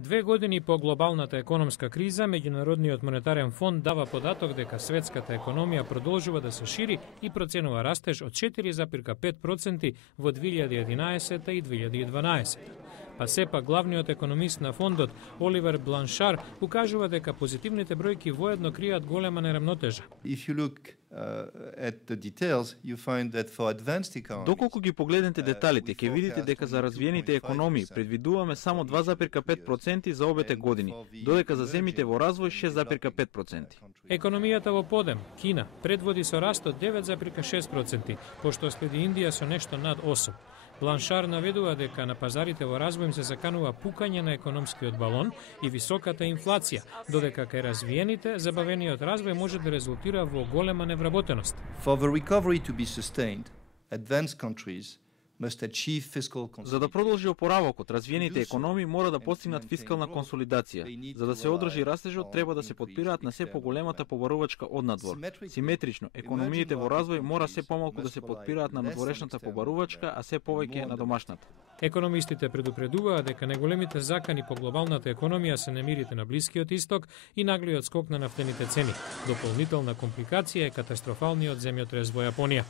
2 години по глобалната економска криза, Меѓународниот монетарен фонд дава податок дека светската економија продолжува да се шири и проценува растеж од 4,5% во 2011 и 2012. Па сепак главниот економист на фондот, Оливер Бланшар, укажува дека позитивните бројки воедно кријат голема неравнотежа. Доколку ги погледнете деталите, ќе видите дека за развиените економии предвидуваме само 2,5% за обете години, додека за земјите во развој 6,5%. Економијата во подем, Кина, предводи со раст од 9,6%, пошто следи Индија со нешто над 8%. Бланшар наведува дека на пазарите во развој се заканува пукање на економскиот балон и високата инфлација, додека кај развиените забавениот развој може да резултира во голема невработеност. За да продолжи опоравокот, развиените економии мора да постигнат фискална консолидација. За да се одржи растежот, треба да се подпираат на се поголемата побарувачка однадвор. Симетрично, економиите во развој мора се помалку да се подпираат на надворешната побарувачка, а се повеќе на домашната. Економистите предупредуваат дека најголемите закани по глобалната економија се немирите на Блискиот Исток и наглиот скок на нафтените цени. Дополнителна компликација е катастрофалниот земјотрес во Јапонија.